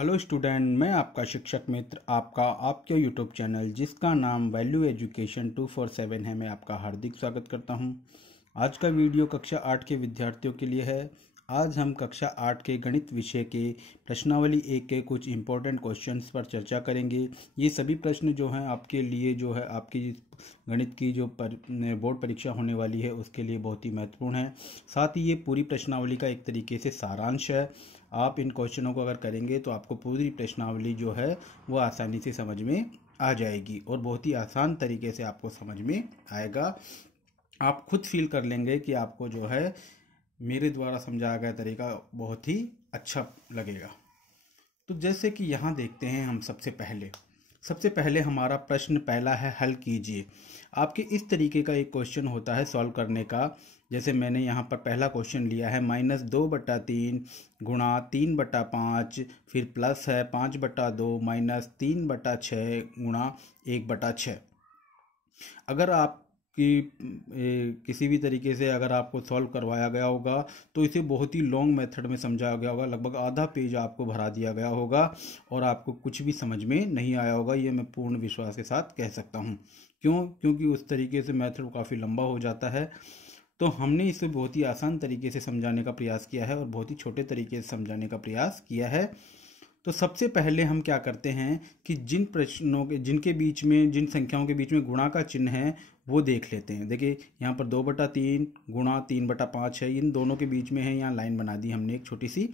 Hello student, मैं आपका शिक्षक मित्र आपका आपके यूट्यूब चैनल जिसका नाम वैल्यू एजुकेशन 247 है, मैं आपका हार्दिक स्वागत करता हूं। आज का वीडियो कक्षा 8 के विद्यार्थियों के लिए है। आज हम कक्षा 8 के गणित विषय के प्रश्नावली 1 के कुछ इम्पोर्टेंट क्वेश्चंस पर चर्चा करेंगे। ये सभी प्रश्न जो हैं आपके लिए जो है आपकी गणित की जो बोर्ड परीक्षा होने वाली है उसके लिए बहुत ही महत्वपूर्ण है। साथ ही ये पूरी प्रश्नावली का एक तरीके से सारांश है। आप इन क्वेश्चनों को अगर करेंगे तो आपको पूरी प्रश्नावली जो है वो आसानी से समझ में आ जाएगी और बहुत ही आसान तरीके से आपको समझ में आएगा। आप खुद फील कर लेंगे कि आपको जो है मेरे द्वारा समझाया गया तरीका बहुत ही अच्छा लगेगा। तो जैसे कि यहाँ देखते हैं, हम सबसे पहले हमारा प्रश्न पहला है, हल कीजिए। आपके इस तरीके का एक क्वेश्चन होता है सॉल्व करने का। जैसे मैंने यहाँ पर पहला क्वेश्चन लिया है -2/3 गुणा 3/5, फिर प्लस है 5/2 -3/6 गुणा 1/6। अगर आपकी किसी भी तरीके से अगर आपको सॉल्व करवाया गया होगा तो इसे बहुत ही लॉन्ग मेथड में समझाया गया होगा, लगभग आधा पेज आपको भरा दिया गया होगा और आपको कुछ भी समझ में नहीं आया होगा। ये मैं पूर्ण विश्वास के साथ कह सकता हूँ। क्योंकि उस तरीके से मेथड काफ़ी लंबा हो जाता है। तो हमने इसे बहुत ही आसान तरीके से समझाने का प्रयास किया है और बहुत ही छोटे तरीके से समझाने का प्रयास किया है। तो सबसे पहले हम क्या करते हैं कि जिन प्रश्नों के जिन संख्याओं के बीच में गुणा का चिन्ह है वो देख लेते हैं। देखिए यहाँ पर 2/3 गुणा 3/5 है, इन दोनों के बीच में है। यहाँ लाइन बना दी हमने एक छोटी सी।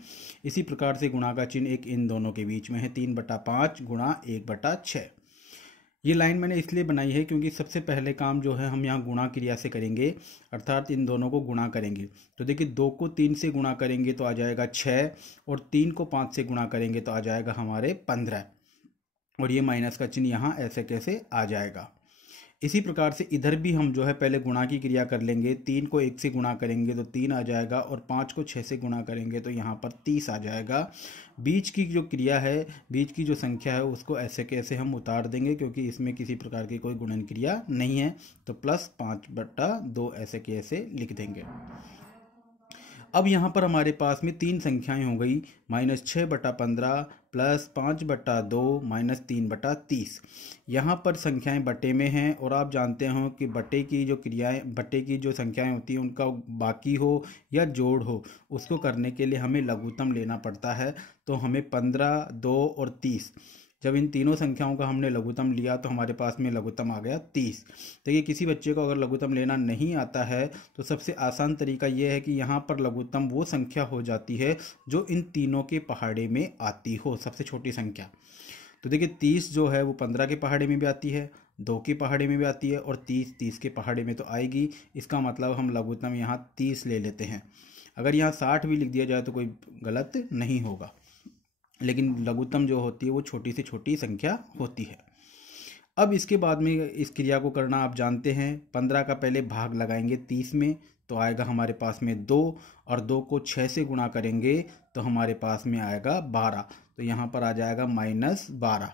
इसी प्रकार से गुणा का चिन्ह एक इन दोनों के बीच में है, 3/5 गुणा 1/6। ये लाइन मैंने इसलिए बनाई है क्योंकि सबसे पहले काम जो है हम यहाँ गुणा क्रिया से करेंगे, अर्थात इन दोनों को गुणा करेंगे। तो देखिए 2 को 3 से गुणा करेंगे तो आ जाएगा 6 और 3 को 5 से गुणा करेंगे तो आ जाएगा हमारे 15 और ये माइनस का चिन्ह यहाँ ऐसे कैसे आ जाएगा। इसी प्रकार से इधर भी हम जो है पहले गुणा की क्रिया कर लेंगे। 3 को 1 से गुणा करेंगे तो 3 आ जाएगा और 5 को 6 से गुणा करेंगे तो यहाँ पर 30 आ जाएगा। बीच की जो क्रिया है, बीच की जो संख्या है उसको ऐसे कैसे हम उतार देंगे क्योंकि इसमें किसी प्रकार की कोई गुणन क्रिया नहीं है। तो +5/2 ऐसे कैसे लिख देंगे। अब यहाँ पर हमारे पास में तीन संख्याएं हो गई, -6/15 +5/2 -3/30। यहाँ पर संख्याएं बटे में हैं और आप जानते हो कि बटे की जो संख्याएं होती हैं उनका बाकी हो या जोड़ हो, उसको करने के लिए हमें लघुत्तम लेना पड़ता है। तो हमें 15, 2 और 30, जब इन तीनों संख्याओं का हमने लघुत्तम लिया तो हमारे पास में लघुत्तम आ गया 30। तो ये किसी बच्चे को अगर लघुत्तम लेना नहीं आता है तो सबसे आसान तरीका ये है कि यहाँ पर लघुत्तम वो संख्या हो जाती है जो इन तीनों के पहाड़े में आती हो, सबसे छोटी संख्या। तो देखिए 30 जो है वो 15 के पहाड़े में भी आती है, 2 के पहाड़े में भी आती है और 30 के पहाड़े में तो आएगी। इसका मतलब हम लघुत्तम यहाँ 30 ले लेते हैं। अगर यहाँ 60 भी लिख दिया जाए तो कोई गलत नहीं होगा, लेकिन लघुत्तम जो होती है वो छोटी से छोटी संख्या होती है। अब इसके बाद में इस क्रिया को करना आप जानते हैं। 15 का पहले भाग लगाएंगे 30 में तो आएगा हमारे पास में 2 और 2 को 6 से गुणा करेंगे तो हमारे पास में आएगा 12। तो यहाँ पर आ जाएगा -12।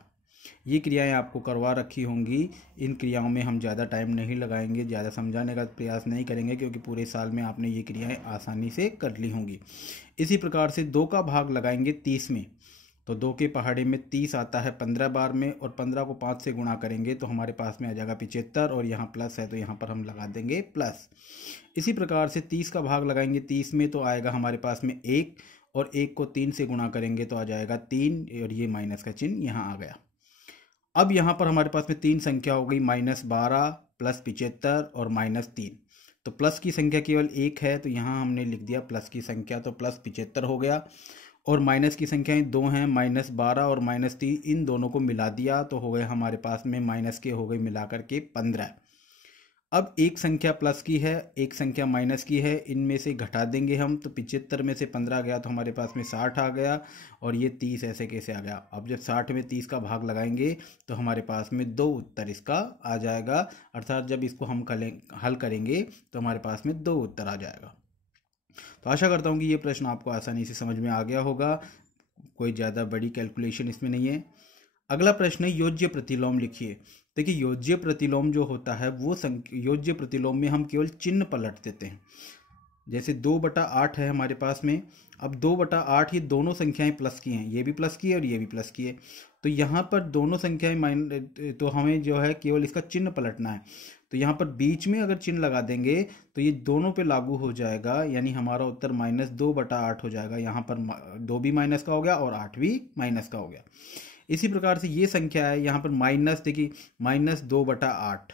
ये क्रियाएं आपको करवा रखी होंगी। इन क्रियाओं में हम ज़्यादा टाइम नहीं लगाएंगे, ज़्यादा समझाने का प्रयास नहीं करेंगे क्योंकि पूरे साल में आपने ये क्रियाएं आसानी से कर ली होंगी। इसी प्रकार से 2 का भाग लगाएंगे 30 में तो 2 के पहाड़े में 30 आता है 15 बार में और 15 को 5 से गुणा करेंगे तो हमारे पास में आ जाएगा 75 और यहाँ प्लस है तो यहाँ पर हम लगा देंगे प्लस। इसी प्रकार से 30 का भाग लगाएंगे 30 में तो आएगा हमारे पास में 1 और 1 को 3 से गुणा करेंगे तो आ जाएगा 3 और ये माइनस का चिन्ह यहाँ आ गया। अब यहाँ पर हमारे पास में तीन संख्या हो गई, -12 +75 और -3। तो प्लस की संख्या केवल एक है तो यहाँ हमने लिख दिया प्लस की संख्या, तो +75 हो गया। और माइनस की संख्याएं दो हैं, -12 और -3, इन दोनों को मिला दिया तो हो गए हमारे पास में माइनस के हो गए मिलाकर के 15। अब एक संख्या प्लस की है, एक संख्या माइनस की है, इनमें से घटा देंगे हम तो 75 में से 15 गया तो हमारे पास में 60 आ गया और ये 30 ऐसे कैसे आ गया। अब जब 60 में 30 का भाग लगाएंगे तो हमारे पास में 2 उत्तर इसका आ जाएगा, अर्थात जब इसको हम हल करेंगे तो हमारे पास में 2 उत्तर आ जाएगा। तो आशा करता हूँ कि ये प्रश्न आपको आसानी से समझ में आ गया होगा, कोई ज़्यादा बड़ी कैलकुलेशन इसमें नहीं है। अगला प्रश्न है, योज्य प्रतिलोम लिखिए। देखिए योज्य प्रतिलोम जो होता है वो योज्य प्रतिलोम में हम केवल चिन्ह पलट देते हैं। जैसे 2/8 है हमारे पास में। अब 2/8 ये दोनों संख्याएं प्लस की हैं, ये भी प्लस की है और ये भी प्लस की है। तो यहाँ पर दोनों संख्याएं तो हमें जो है केवल इसका चिन्ह पलटना है। तो यहाँ पर बीच में अगर चिन्ह लगा देंगे तो ये दोनों पे लागू हो जाएगा, यानी हमारा उत्तर -2/8 हो जाएगा। यहाँ पर 2 भी माइनस का हो गया और 8 भी माइनस का हो गया। इसी प्रकार से ये संख्या है, यहाँ पर माइनस, देखिए -2/8।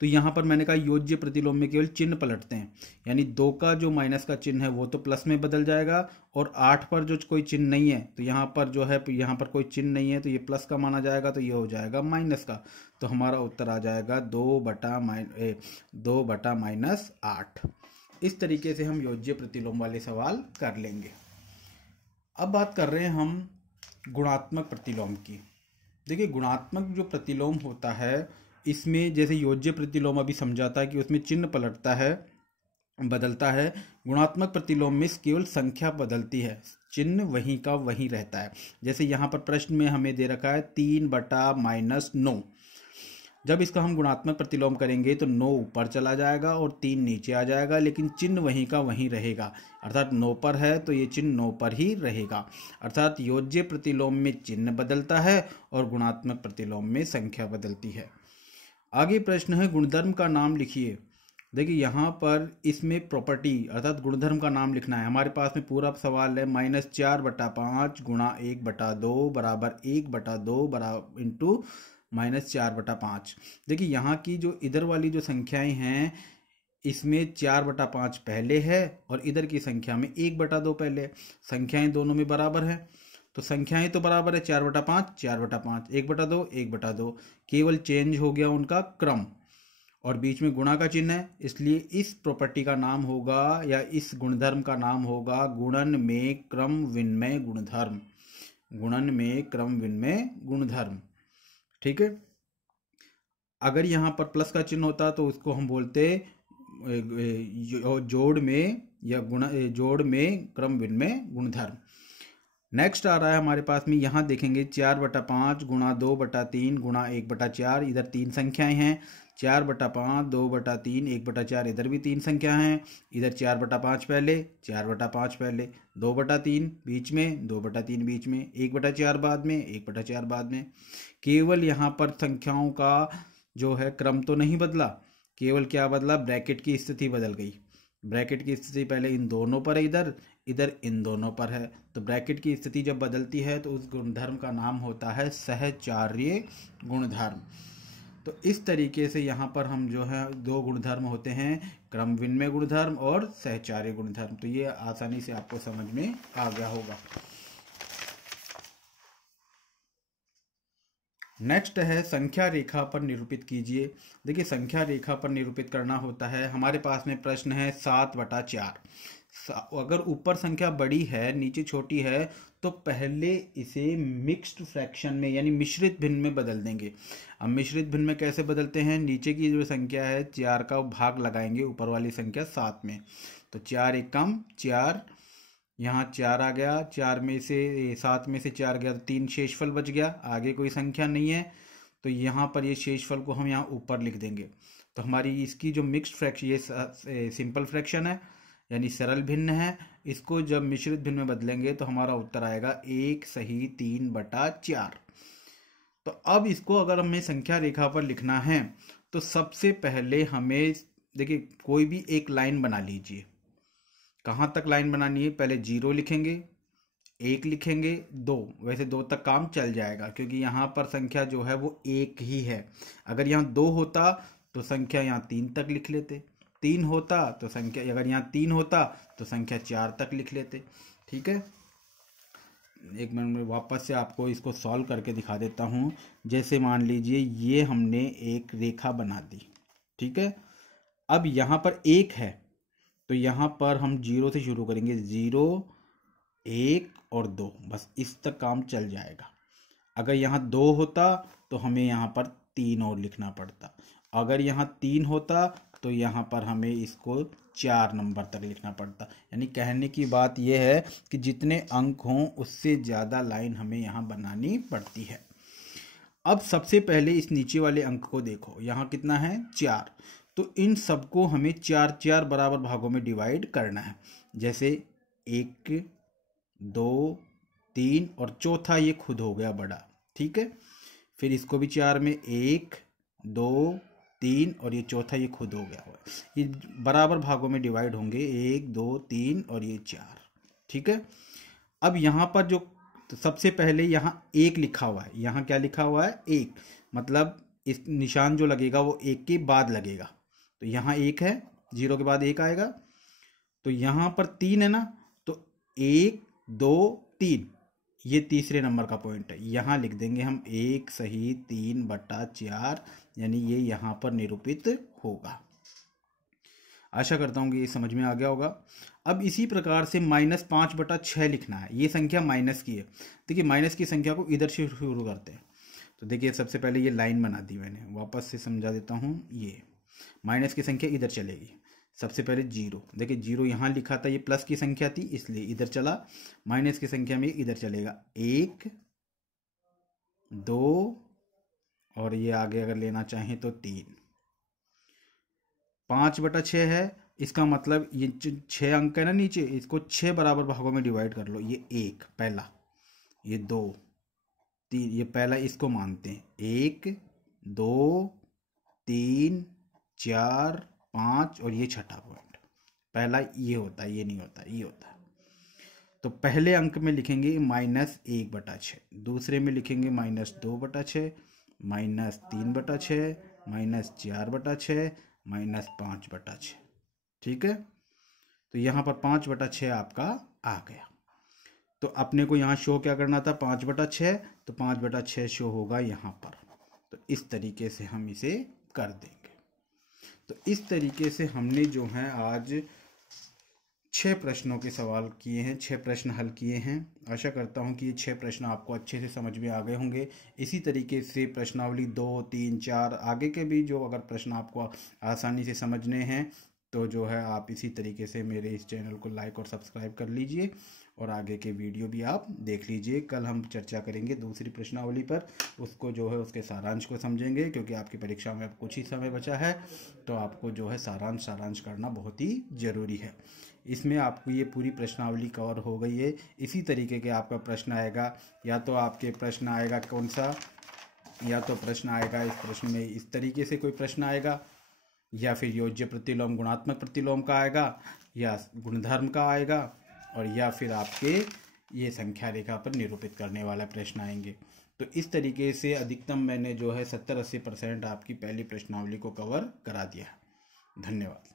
तो यहाँ पर मैंने कहा योज्य प्रतिलोम में केवल चिन्ह पलटते हैं, यानी 2 का जो माइनस का चिन्ह है वो तो प्लस में बदल जाएगा, और 8 पर जो कोई चिन्ह नहीं है तो यहाँ पर जो है, यहाँ पर कोई चिन्ह नहीं है तो ये प्लस का माना जाएगा, तो ये हो जाएगा माइनस का। तो हमारा उत्तर आ जाएगा 2/-8। इस तरीके से हम योज्य प्रतिलोम वाले सवाल कर लेंगे। अब बात कर रहे हैं हम गुणात्मक प्रतिलोम की। देखिए गुणात्मक जो प्रतिलोम होता है, इसमें जैसे योज्य प्रतिलोम अभी समझाता है कि उसमें चिन्ह पलटता है, बदलता है। गुणात्मक प्रतिलोम में केवल संख्या बदलती है, चिन्ह वहीं का वहीं रहता है। जैसे यहाँ पर प्रश्न में हमें दे रखा है 3/-9। जब इसका हम गुणात्मक प्रतिलोम करेंगे तो 9 ऊपर चला जाएगा और 3 नीचे आ जाएगा, लेकिन चिन्ह वहीं का वहीं रहेगा। अर्थात 9 पर है तो ये चिन्ह 9 पर ही रहेगा। अर्थात योज्य प्रतिलोम में चिन्ह बदलता है और गुणात्मक प्रतिलोम में संख्या बदलती है। आगे प्रश्न है गुणधर्म का नाम लिखिए। देखिए यहाँ पर इसमें प्रॉपर्टी अर्थात गुणधर्म का नाम लिखना है। हमारे पास में पूरा सवाल है -4/5 गुणा 1/2 बराबर 1/2 बराबर इंटू -4/5। देखिए यहाँ की जो इधर वाली जो संख्याएं हैं, इसमें 4/5 पहले है और इधर की संख्या में 1/2 पहले। संख्याएं दोनों में बराबर है, तो संख्याएं तो बराबर है, 4/5 4/5, 1/2 1/2, केवल चेंज हो गया उनका क्रम, और बीच में गुणा का चिन्ह है, इसलिए इस प्रॉपर्टी का नाम होगा या इस गुणधर्म का नाम होगा गुणन में क्रम विनिमय गुणधर्म। गुणन में क्रम विनिमय गुणधर्म, ठीक है। अगर यहाँ पर प्लस का चिन्ह होता तो उसको हम बोलते जोड़ में या जोड़ में क्रम विनिमय गुणधर्म। नेक्स्ट आ रहा है हमारे पास में, यहाँ देखेंगे 4/5 गुणा 2/3 गुणा 1/4। इधर 3 संख्याएं हैं, 4/5 2/3 1/4, इधर भी 3 संख्या हैं। इधर 4/5 पहले 4/5 पहले, 2/3 बीच में 2/3 बीच में, 1/4 बाद में 1/4 बाद में। केवल यहाँ पर संख्याओं का जो है क्रम तो नहीं बदला, केवल क्या बदला, ब्रैकेट की स्थिति बदल गई। ब्रैकेट की स्थिति पहले इन दोनों पर है, इधर इधर इन दोनों पर है। तो ब्रैकेट की स्थिति जब बदलती है तो उस गुणधर्म का नाम होता है सहचार्य गुणधर्म। तो इस तरीके से यहाँ पर हम जो है 2 गुणधर्म होते हैं, क्रम विनिमय गुणधर्म और सहचार्य गुणधर्म। तो ये आसानी से आपको समझ में आ गया होगा। नेक्स्ट है संख्या रेखा पर निरूपित कीजिए। देखिए संख्या रेखा पर निरूपित करना होता है, हमारे पास में प्रश्न है 7/4। अगर ऊपर संख्या बड़ी है नीचे छोटी है तो पहले इसे मिक्स्ड फ्रैक्शन में यानी मिश्रित भिन्न में बदल देंगे। अब मिश्रित भिन्न में कैसे बदलते हैं, नीचे की जो संख्या है 4 का भाग लगाएंगे ऊपर वाली संख्या 7 में, तो 4 एक कम 4, यहाँ 4 आ गया, 4 में से 7 में से 4 गया तो 3 शेषफल बच गया, आगे कोई संख्या नहीं है, तो यहाँ पर ये शेषफल को हम यहाँ ऊपर लिख देंगे। तो हमारी इसकी जो मिक्स्ड फ्रैक्शन, ये सिंपल फ्रैक्शन है यानी सरल भिन्न है, इसको जब मिश्रित भिन्न में बदलेंगे तो हमारा उत्तर आएगा 1 सही 3/4। तो अब इसको अगर हमें संख्या रेखा पर लिखना है तो सबसे पहले हमें देखिए कोई भी एक लाइन बना लीजिए। कहाँ तक लाइन बनानी है, पहले 0 लिखेंगे, 1 लिखेंगे, 2, वैसे 2 तक काम चल जाएगा क्योंकि यहाँ पर संख्या जो है वो 1 ही है। अगर यहाँ 2 होता तो संख्या यहाँ 3 तक लिख लेते, 3 होता तो संख्या, अगर यहाँ 3 होता तो संख्या 4 तक लिख लेते, ठीक है। एक मिनट में वापस से आपको इसको सॉल्व करके दिखा देता हूँ। जैसे मान लीजिए ये हमने एक रेखा बना दी, ठीक है। अब यहाँ पर 1 है तो यहाँ पर हम 0 से शुरू करेंगे, 0 1 और 2, बस इस तक काम चल जाएगा। अगर यहाँ 2 होता तो हमें यहाँ पर 3 और लिखना पड़ता, अगर यहाँ 3 होता तो यहाँ पर हमें इसको 4 नंबर तक लिखना पड़ता। यानी कहने की बात यह है कि जितने अंक हों उससे ज़्यादा लाइन हमें यहाँ बनानी पड़ती है। अब सबसे पहले इस नीचे वाले अंक को देखो, यहाँ कितना है 4, तो इन सबको हमें 4 बराबर भागों में डिवाइड करना है। जैसे 1, 2, 3 और चौथा ये खुद हो गया बड़ा, ठीक है। फिर इसको भी 4 में 1, 2, 3 और ये चौथा ये खुद हो गया हुआ। ये बराबर भागों में डिवाइड होंगे, 1, 2, 3 और ये 4, ठीक है। अब यहाँ पर जो तो सबसे पहले यहाँ 1 लिखा हुआ है, यहाँ क्या लिखा हुआ है 1, मतलब इस निशान जो लगेगा वो 1 के बाद लगेगा। तो यहाँ 1 है, 0 के बाद 1 आएगा। तो यहाँ पर 3 है ना, तो 1, 2, 3 ये तीसरे नंबर का पॉइंट है। यहाँ लिख देंगे हम 1 सही 3/4, यानी ये यहाँ पर निरूपित होगा। आशा करता हूँ कि ये समझ में आ गया होगा। अब इसी प्रकार से -5/6 लिखना है। ये संख्या माइनस की है। देखिए माइनस की संख्या को इधर से शुरू करते हैं। तो देखिए सबसे पहले ये लाइन बना दी मैंने, वापस से समझा देता हूँ। ये माइनस की संख्या इधर चलेगी। सबसे पहले 0, देखिए 0 यहाँ लिखा था, ये प्लस की संख्या थी इसलिए इधर चला। माइनस की संख्या में इधर चलेगा 1, 2 और ये आगे अगर लेना चाहें तो 3। 5/6 है, इसका मतलब ये 6 अंक है ना नीचे, इसको 6 बराबर भागों में डिवाइड कर लो। ये 1 पहला, ये 2, 3, ये पहला इसको मानते हैं। 1, 2, 3, 4, 5 और ये छठा पॉइंट। पहला ये होता है, ये नहीं होता, ये होता है। तो पहले अंक में लिखेंगे -1/6, दूसरे में लिखेंगे -2/6, -3/6, -4/6, -5/6, ठीक है। तो यहाँ पर 5/6 आपका आ गया। तो अपने को यहाँ शो क्या करना था 5/6, तो 5/6 शो होगा यहाँ पर। तो इस तरीके से हम इसे कर देंगे। तो इस तरीके से हमने जो है आज 6 प्रश्नों के सवाल किए हैं, 6 प्रश्न हल किए हैं। आशा करता हूं कि ये 6 प्रश्न आपको अच्छे से समझ में आ गए होंगे। इसी तरीके से प्रश्नावली 2, 3, 4 आगे के भी जो अगर प्रश्न आपको आसानी से समझने हैं तो जो है आप इसी तरीके से मेरे इस चैनल को लाइक और सब्सक्राइब कर लीजिए और आगे के वीडियो भी आप देख लीजिए। कल हम चर्चा करेंगे दूसरी प्रश्नावली पर, उसको जो है उसके सारांश को समझेंगे, क्योंकि आपकी परीक्षा में अब कुछ ही समय बचा है तो आपको जो है सारांश करना बहुत ही ज़रूरी है। इसमें आपको ये पूरी प्रश्नावली कवर हो गई है। इसी तरीके के आपका प्रश्न आएगा, या तो आपके प्रश्न आएगा कौन सा, या तो प्रश्न आएगा इस प्रश्न में इस तरीके से कोई प्रश्न आएगा, या फिर योज्य प्रतिलोम गुणात्मक प्रतिलोम का आएगा, या गुणधर्म का आएगा, और या फिर आपके ये संख्या रेखा पर निरूपित करने वाला प्रश्न आएंगे। तो इस तरीके से अधिकतम मैंने जो है 70-80% आपकी पहली प्रश्नावली को कवर करा दिया है। धन्यवाद।